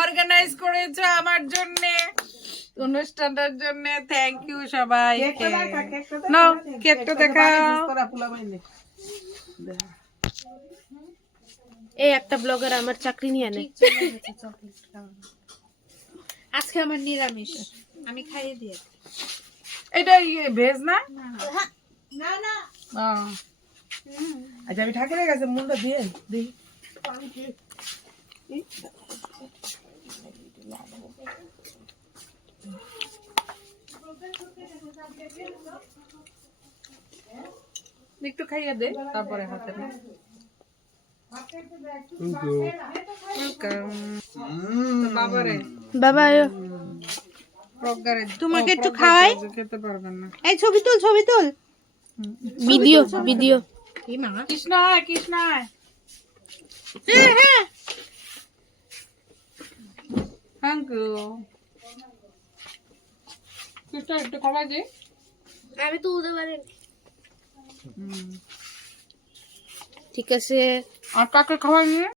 organise করেছো আমার জন্য অনুষ্ঠানটার জন্য থ্যাংক ইউ সবাইকে নাও কেকটা দেখাও এই একটা ব্লগার আমার চাকরি নিয়ে আনে আজকে আমার নিরামিষ আমি খাইয়ে দিয়ে এটা ভেজ না না না আচ্ছা আমি ঠাকুরের কাছে মুন্ডা দিয়ে দিই একটু খাইয়ে দে তারপরে হাতে বাবারে বাবা তোমাকে একটু খাওয়াই খেতে পারবেন না এই ছবি তুল ভিডিও কি মা কৃষ্ণ হ্যাঁ থ্যাংক ইউ কৃষ্ণ একটু খাবার দে আমি তো উঠতে পারি ঠিক আছে আর কাকে খাবার নিয়ে